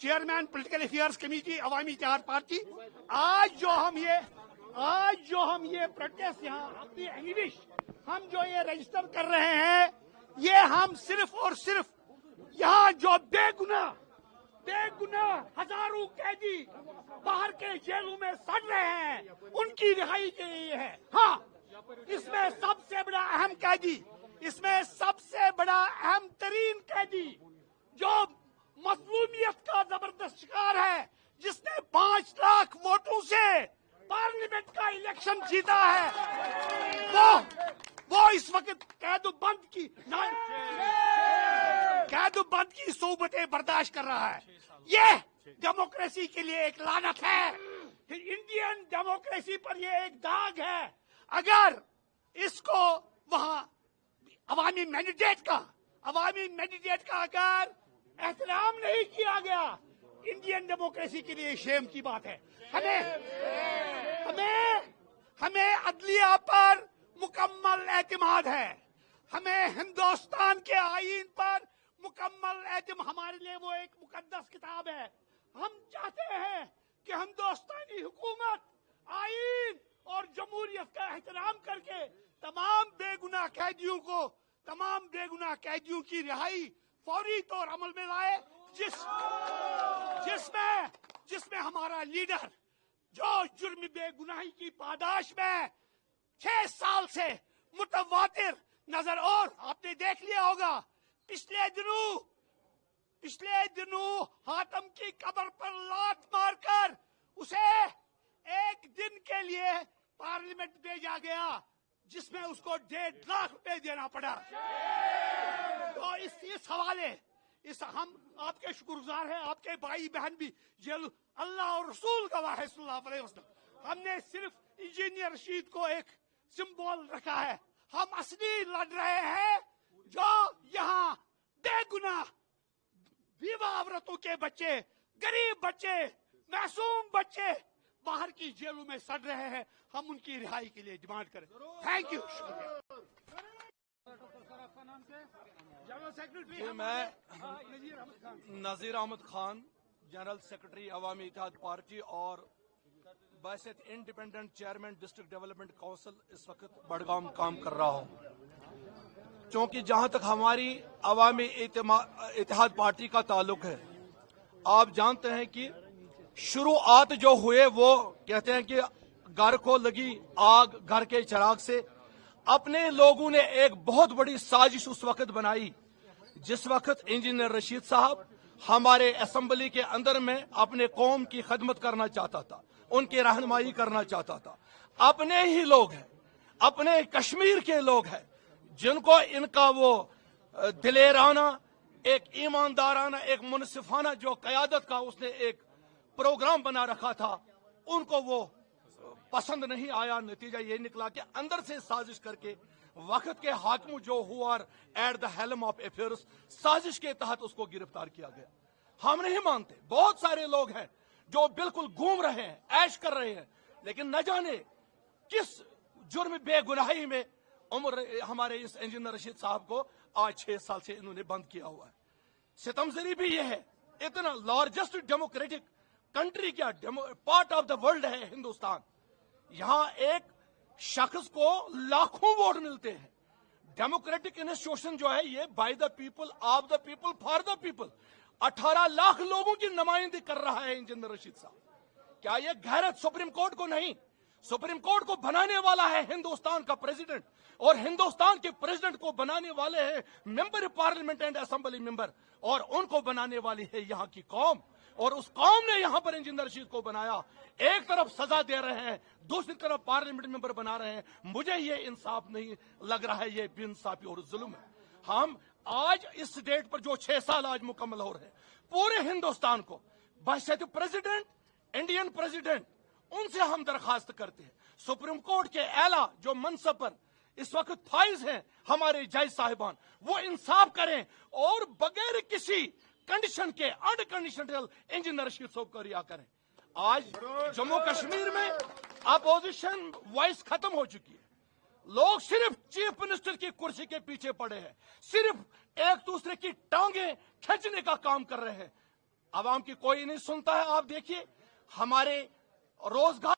Chairman political affairs committee عوامی اتحاد party. آج جو ہم یہ پروٹیسٹ یہاں اپنی انگلش ہم جو یہ رجسٹر کر رہے ہیں، یہ ہم صرف اور صرف یہاں جو بے گناہ ہزاروں قیدی باہر کے جیلوں میں سڑ رہے ہیں ان کی رہائی کے لیے ہے. ہاں، اس میں سب سے بڑا اہم قیدی، اس میں سب سے بڑا اہم ترین قیدی جو مظلومیت کا زبردست شکار ہے، جس نے 5 لاکھ ووٹوں سے پارلیمنٹ کا الیکشن جیتا ہے، وہ اس وقت قید و بند کی صحبتیں برداشت کر رہا ہے. یہ ڈیموکریسی کے لیے ایک لعنت ہے، انڈین ڈیموکریسی پر یہ ایک داغ ہے. اگر اس کو وہاں عوامی مینڈیٹ کا اگر احترام نہیں کیا گیا، انڈین ڈیموکریسی کے لیے شیم کی بات ہے. ہمیں عدلیہ پر مکمل اعتماد ہے، ہمیں ہندوستان کے آئین پر مکمل اعتماد. ہمارے لیے وہ ایک مقدس کتاب ہے. ہم چاہتے ہیں کہ ہندوستانی حکومت آئین اور جمہوریت کا احترام کر کے تمام بے گناہ قیدیوں کو तमाम बेगुनाह कैदियों की रिहाई फौरी तौर अमल में लाए, जिसमें हमारा लीडर जो जुर्म बेगुनाही की पादाश में 6 साल से मुतवातिर नजर, और आपने देख लिया होगा पिछले दिनों हातम की कब्र पर लात मारकर उसे एक दिन के लिए पार्लियामेंट भेजा गया, जिसमें उसको 1.5 लाख रुपए देना पड़ा। तो इस हवाले हम आपके शुक्रगुजार हैं, आपके भाई बहन भी जेल, अल्लाह और रसूल गवाह है सल्लल्लाहु अलैहि वसल्लम। हमने सिर्फ इंजीनियर रशीद को एक सिंबल रखा है, हम असली लड़ रहे हैं जो यहाँ बेगुनाह विवाह औरतों के बच्चे, गरीब बच्चे, मासूम बच्चे बाहर की जेलों में सड़ रहे हैं, हम उनकी रिहाई के लिए डिमांड करें। Thank you. मैं Nazir Ahmad Khan, general secretary Awami Ittehad party और बैसित independent chairman district development council इस वक्त बड़गाम काम कर रहा हूं। क्योंकि जहां तक हमारी अवामी इत्तेहाद पार्टी का ताल्लुक है, आप जानते हैं कि शुरुआत जो हुए वो कहते हैं कि घर को लगी आग घर के चिराग से। अपने लोगों ने एक बहुत बड़ी साजिश उस वक्त बनाई जिस वक्त इंजीनियर रशीद साहब हमारे असेंबली के अंदर में अपने कौम की खदमत करना चाहता था, उनकी रहनुमाई करना चाहता था। अपने ही लोग हैं, अपने कश्मीर के लोग हैं, जिनको इनका वो दिलेराना, एक ईमानदाराना, एक मुनसिफाना जो कयादत का उसने एक प्रोग्राम बना रखा था, उनको वो पसंद नहीं आया। नतीजा ये निकला कि अंदर से साजिश करके वक्त के हाकिम जो हुआ एट द हेलम ऑफ अफेयर्स, साजिश के तहत उसको गिरफ्तार किया गया। हम नहीं मानते, बहुत सारे लोग हैं जो बिल्कुल घूम रहे हैं, ऐश कर रहे हैं, लेकिन न जाने किस जुर्म बेगुनाही में उम्र हमारे इस इंजीनियर रशीद साहब को आज 6 साल से इन्होंने बंद किया हुआ है। सितमजरी भी ये है, इतना लार्जेस्ट डेमोक्रेटिक कंट्री क्या पार्ट ऑफ द वर्ल्ड है हिंदुस्तान, यहां एक शख्स को लाखों वोट मिलते हैं। डेमोक्रेटिक इंस्टीट्यूशन जो है ये by the people, of the people, for the people, 18 lakh लोगों की नुमाइंदगी कर रहा है इंजीनियर रशीद साहब। क्या ये गैरत सुप्रीम कोर्ट को नहीं, सुप्रीम कोर्ट को बनाने वाला है हिंदुस्तान का प्रेसिडेंट, और हिंदुस्तान के प्रेसिडेंट को बनाने वाले हैं member parliament and assembly member, और उनको बनाने वाली है यहाँ की कौम, और उस कौम ने यहाँ पर इंजीनियर रशीद को बनाया। एक तरफ सजा दे रहे हैं, दूसरी तरफ पार्लियामेंट मेंबर बना रहे हैं। मुझे ये इंसाफ नहीं लग रहा है, ये बेइंसाफी और जुल्म है। हम आज इस डेट पर जो 6 साल आज मुकम्मल हो रहे हैं, पूरे हिंदुस्तान को बहशत प्रेसिडेंट, इंडियन प्रेसिडेंट, उनसे हम दरखास्त करते हैं सुप्रीम कोर्ट के आला जो मनसब पर इस वक्त फाइज हैं हमारे जज साहिबान, वो इंसाफ करें और बगैर किसी कंडीशन के अनकंडीशनल इंजीनियर रशीद साहब को रिहा करें। आज जम्मू कश्मीर में अपोजिशन वॉइस खत्म हो चुकी है, लोग सिर्फ चीफ मिनिस्टर की कुर्सी के पीछे पड़े हैं, सिर्फ एक दूसरे की टांगे खींचने का काम कर रहे हैं। आवाम की कोई नहीं सुनता है। आप देखिए हमारे रोजगार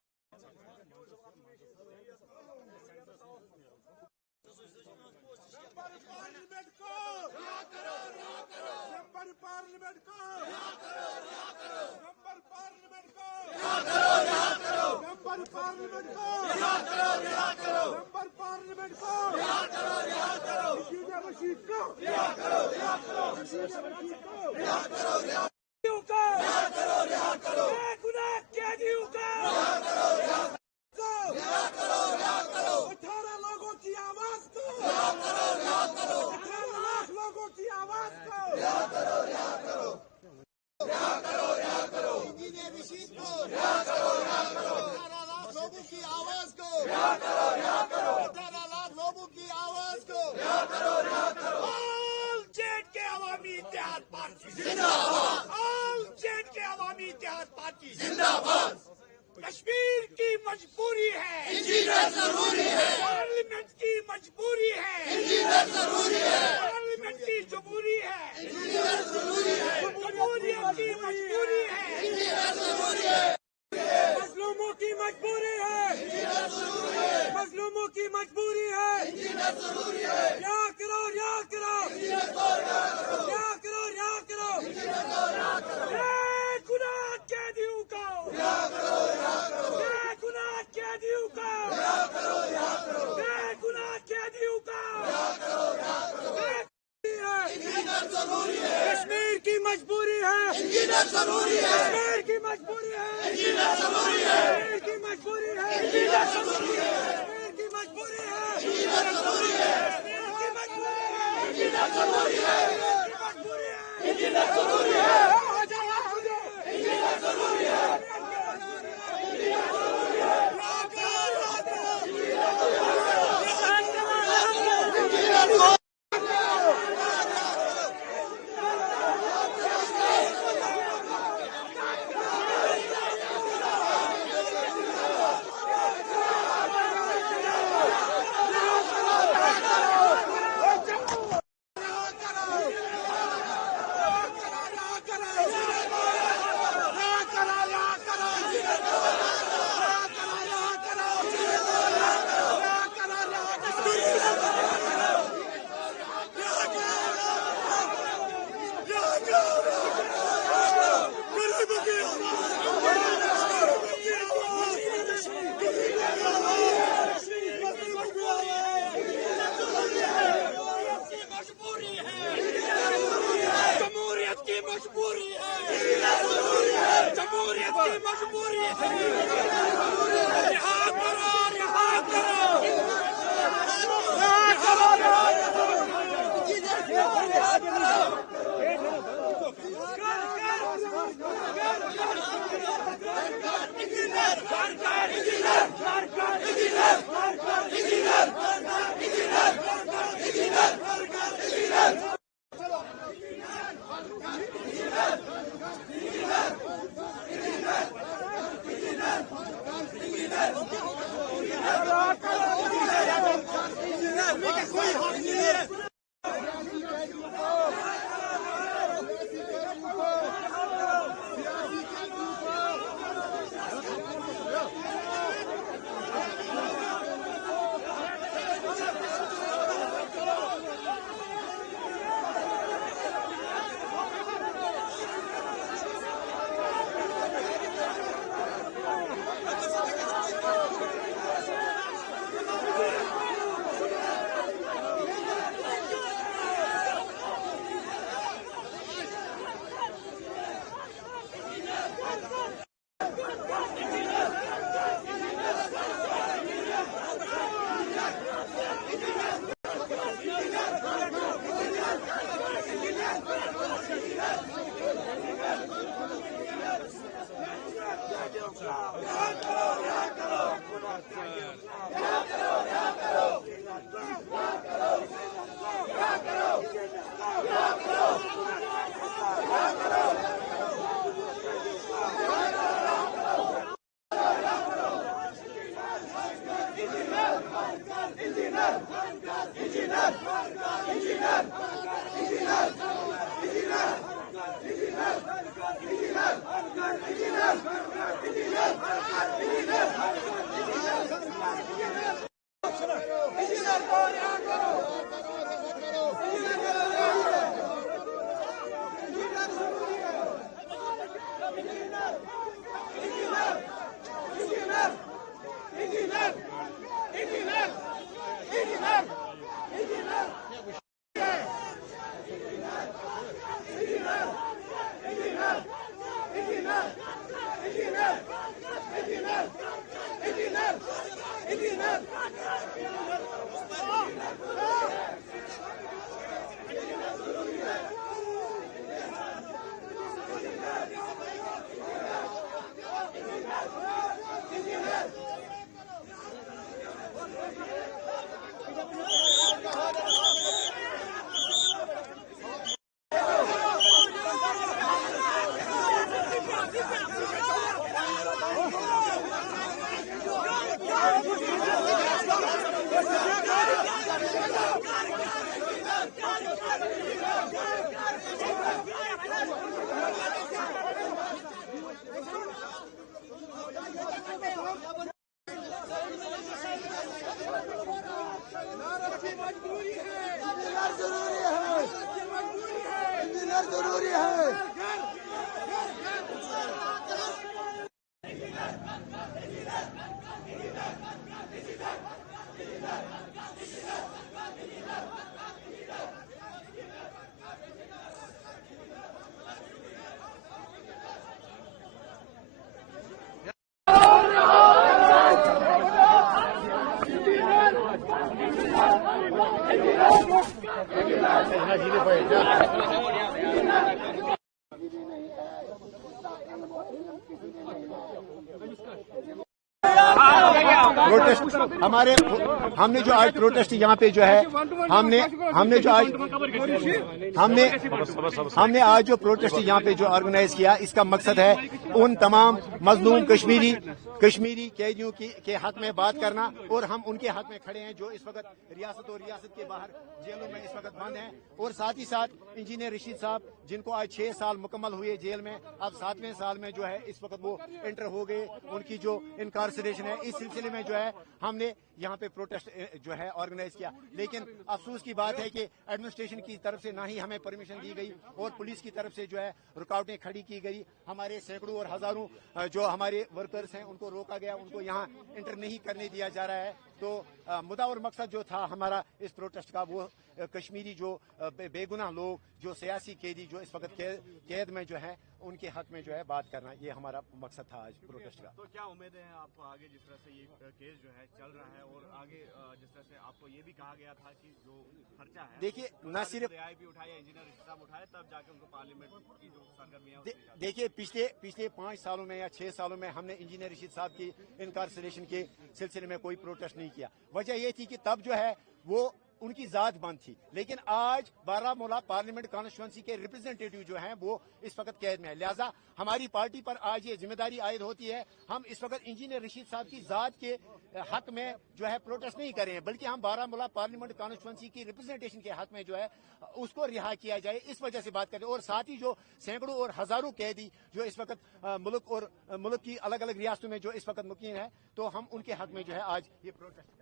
कश्मीर की मजबूरी है, इंजीनियर जरूरी है, पार्लियामेंट की मजबूरी है, इंजीनियर जरूरी है, पार्लियामेंट की जमहूरी है, इंजीनियर जरूरी है, जमहूरियत की मजबूरी है, इंजीनियर जरूरी है, मजलूमों की मजबूरी है, इंजीनियर जरूरी है, मजलूमों की मजबूरी है, इंजीनियर जरूरी है। क्या करो या انجینئر ضروری ہے، کشمیر کی مجبوری ہے، انجینئر ضروری ہے، کشمیر کی مجبوری ہے، انجینئر ضروری ہے، کشمیر کی مجبوری ہے، انجینئر ضروری ہے، کشمیر کی مجبوری ہے، انجینئر ضروری ہے، انجینئر ضروری ہے، انجینئر ضروری ہے، جمہوریت کی مجبوری ہے، جمہوریت کی مجبوری ہے، رہا کرو، رہا کرو، ضروری ہے. प्रोटेस्ट हमारे हमने जो आज प्रोटेस्ट यहाँ पे जो है हमने आज जो प्रोटेस्ट यहाँ पे जो ऑर्गेनाइज किया, इसका मकसद है उन तमाम मजलूम कश्मीरी कैदियों के हक में बात करना, और हम उनके हक में खड़े हैं जो इस वक्त रियासत और रियासत के बाहर जेलों में इस वक्त बंद हैं। और साथ ही साथ इंजीनियर रशीद साहब, जिनको आज 6 साल मुकम्मल हुए जेल में, अब 7वें साल में जो है इस वक्त वो एंटर हो गए, उनकी जो इनकार्सरेशन है, इस सिलसिले में जो है हमने यहाँ पे प्रोटेस्ट जो है ऑर्गेनाइज किया। लेकिन अफसोस की बात है कि एडमिनिस्ट्रेशन की तरफ से ना ही हमें परमिशन दी गई और पुलिस की तरफ से जो है रुकावटें खड़ी की गई। हमारे सैकड़ों और हजारों जो हमारे वर्कर्स हैं उनको रोका गया, उनको यहाँ इंटर नहीं करने दिया जा रहा है। तो मुद्दा और मकसद जो था हमारा इस प्रोटेस्ट का, वो कश्मीरी जो बेगुनाह लोग, जो सियासी कैदी जो इस वक्त कैद में जो है, उनके हक में जो है बात करना, ये हमारा मकसद था आज प्रोटेस्ट का। तो क्या उम्मीदें हैं आपको आगे, जिस तरह से ये केस जो है चल रहा है, और आगे जिस तरह से आपको ये भी कहा गया था कि जो खर्चा है, देखिए न सिर्फ AIP उठाया, इंजीनियर रशीद साहब उठाए, तब जाके उनको पार्लियामेंट की जो सरगर्मियां देखिए पिछले 5 सालों में या 6 सालों में हमने इंजीनियर रशीद साहब की इनकार्सरेशन के सिलसिले में कोई प्रोटेस्ट नहीं किया। वजह ये थी कि तब जो है वो उनकी जात बंद थी। लेकिन आज बारामूला पार्लियामेंट कॉन्स्टिट्यूंसी के रिप्रेजेंटेटिव जो हैं वो इस वक्त कैद में है, लिहाजा हमारी पार्टी पर आज ये जिम्मेदारी आयद होती है। हम इस वक्त इंजीनियर रशीद साहब की जात के हक में जो है प्रोटेस्ट नहीं कर रहे हैं, बल्कि हम बारामूला पार्लियामेंट कॉन्स्टिट्यूंसी की रिप्रेजेंटेशन के हक में जो है उसको रिहा किया जाए, इस वजह से बात करें। और साथ ही जो सैकड़ों और हजारों कैदी जो इस वक्त मुल्क की अलग अलग रियासतों में जो इस वक्त मुकीम है, तो हम उनके हक में जो है आज ये प्रोटेस्ट